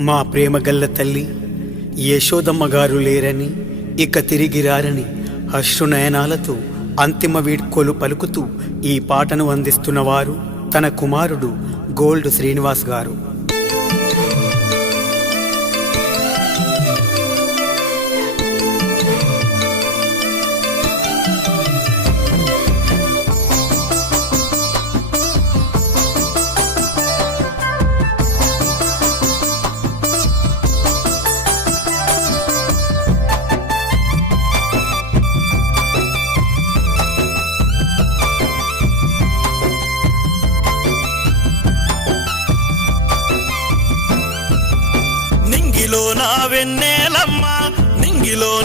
మా ప్రేమగల్ల తల్లి యశోదమ్మ గారు లేరని, ఇక తిరిగిరారని అశ్రునయనాలతో అంతిమ వీడ్కోలు పలుకుతూ ఈ పాటను అందిస్తున్నవారు తన కుమారుడు గోల్డ్ శ్రీనివాస్ గారు. నింగిలో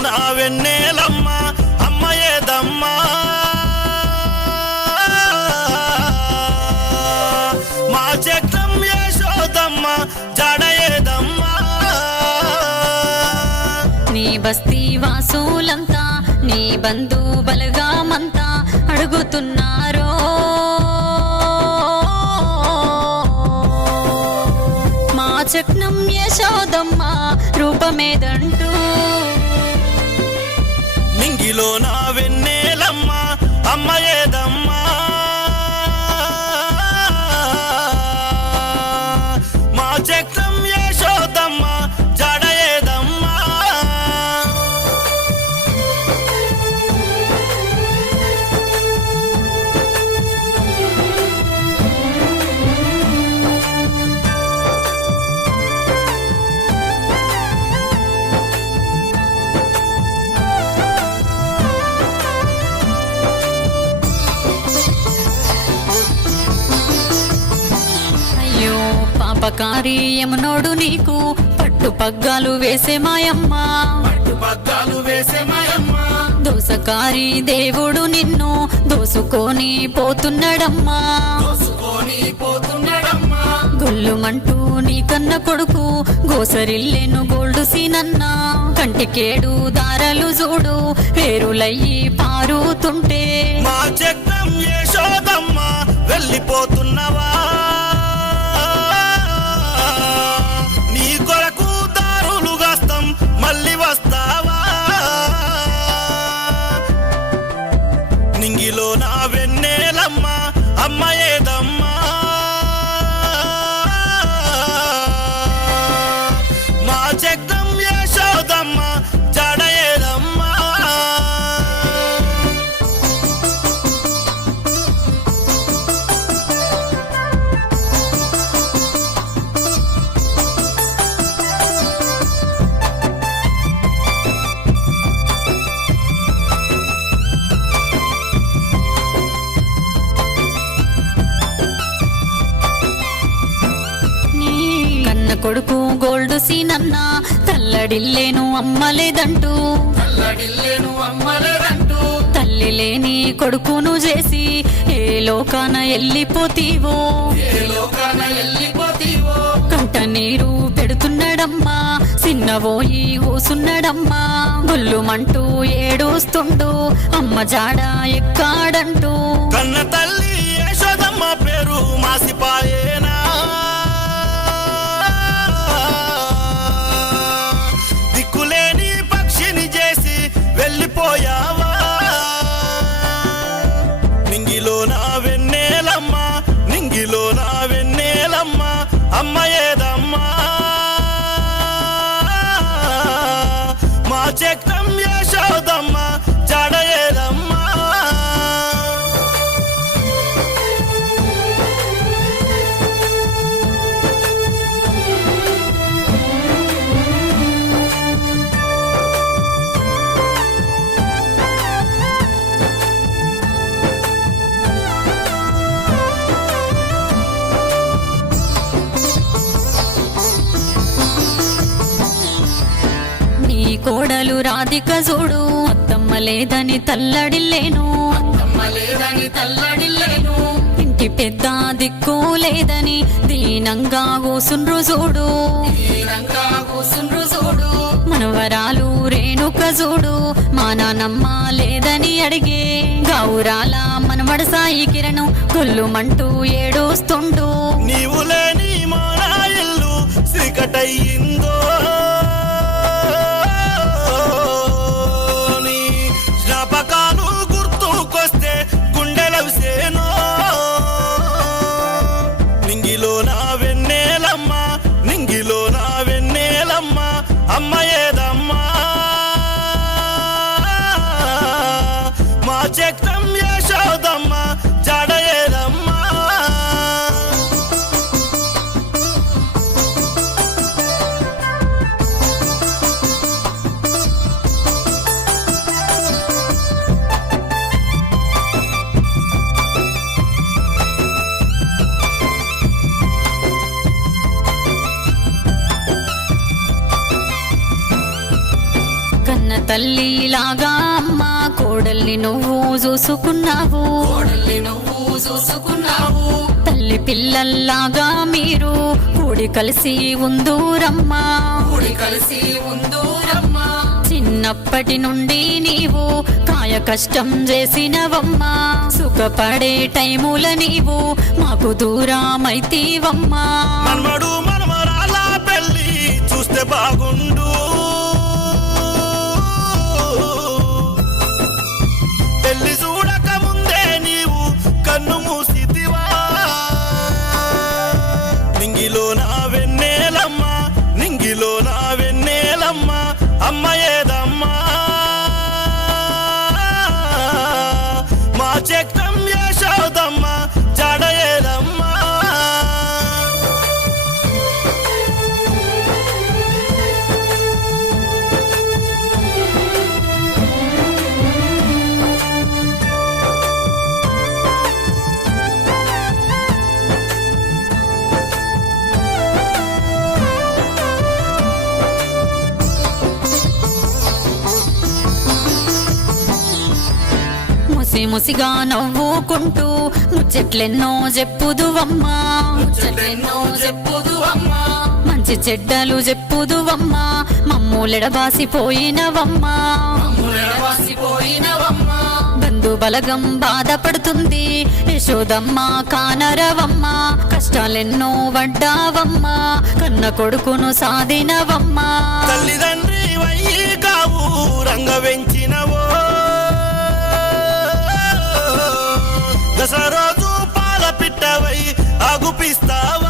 నా వెన్నెలమ్మ అమ్మ ఏదమ్మా, మా చక్రం యశోదమ్మ జడ ఏదమ్మా. నీ బస్తీ వాసులంతా నీ బంధు బలగామంతా అడుగుతున్నారో, మా చక్రం యశోదమ్మ రూపమేదంటూ. నింగిలో నా వెన్నెలమ్మ అమ్మ ఏదమ్మా, మా చక్రం యశోదమ్మ జడ ఏదమ్మా. పాపకారి యమునోడు నీకు పట్టు పగ్గాలు వేసే మాయమ్మ, దోసకారి దేవుడు నిన్ను దోసుకొని పోతున్నాడమ్మా. గొల్లుమంటూ నీ కన్న కొడుకు గోసరిల్లెను గోల్డ్ సీనన్న, కంటికేడు దారాలు చూడు పేరులయ్యి పారుతుంటే, మా చక్రం యశోదమ్మ వెళ్ళిపోతున్నవా, నీ కొరకు దారులు గాస్తాం మళ్ళీ వస్తావా. నింగిలో నా వెన్నెలమ్మ అమ్మ ఏదమ్మా, మా చక్రం యశోదమ్మ జడ ఏదమ్మా. కొడుకు గోల్డ్ సీనన్న తల్లడిల్లేను అమ్మలేదంటూ, తల్లి లేని కొడుకును చేసి ఏ లోకాన వెళ్ళిపోతీవో, కంట నీరు పెడుతున్నాడమ్మా చిన్నబోయి ఊసున్నాడమ్మా. గుల్లుమంటూ ఏడుస్తుండు అమ్మ జాడ ఎక్కాడంటూ, కన్న తల్లి యశోదమ్మ పేరు మాసిపాయేనా, దిక్కులేని పక్షిని చేసి వెళ్ళిపోయావా. నింగిలో నా వెన్నెలమ్మ, నింగిలో నా వెన్నెలమ్మ అమ్మ ఏదమ్మా, మా చక్రం యశోదమ్మ జడ ఏదమ్మా. కోడలు రాధిక చూడు అత్తమ్మ లేదని తల్లడిల్లేను, ఇంటి పెద్ద దిక్కు లేదని దీనంగా కూసుండ్రు చూడు, మనవరాలు రేణుక చూడు మా నానమ్మ లేదని అడిగే, గౌరాల మనవడ సాయి కిరణు గొల్లుమంటూ ఏడుస్తుండు. నీవు లేని మా ఇల్లు శ్రీకట ఎట్టయిందో నీ జ్ఞాపకాలు గుర్తుకొస్తే గుండెలవిసేనో నింగిలో నా వెన్నెలమ్మ నింగిలో నా వెన్నెలమ్మ అమ్మ ఏదమ్మా మా చక్రం యశోదమ్మ జాడ ఏదమ్మా కన్న తల్లిలాగా అమ్మ కోడల్ని నువ్వు చూసుకున్నావు తల్లి పిల్లల్లాగా మీరు కూడి కలిసి ఉందూరమ్మా చిన్నప్పటి నుండి నీవు కాయ కష్టం చేసినవమ్మా సుఖపడే టైముల నీవు మాకు దూరమైతీవమ్మా మనమడు మనమరాల పెళ్ళి చూస్తే బాగుండు పెళ్లి చూడక ముందే నీవు కన్ను మూసితివా నింగిలో నా వెన్నెలమ్మ నింగిలో నా వెన్నెలమ్మ అమ్మ ఏదమ్మా మా చక్రం యశోదమ్మ జాడ ఏదమ్మా ముసిగా నవ్వుకుంటూ ముచ్చట్లెన్నో చెప్పుదువమ్మా మంచి చెడ్డలు చెప్పుదువమ్మా మమ్ములెడబాసిపోయినవమ్మా బంధు బలగం బాధపడుతుంది యశోదమ్మ కానరవమ్మా కష్టాలెన్నో పడ్డావమ్మా కన్న కొడుకును సాధినవమ్మా తల్లిదండ్రి వయ్యి కావు రంగ వెంచినవో దసరోజు పాల పిట్టవై ఆగుపిస్తావా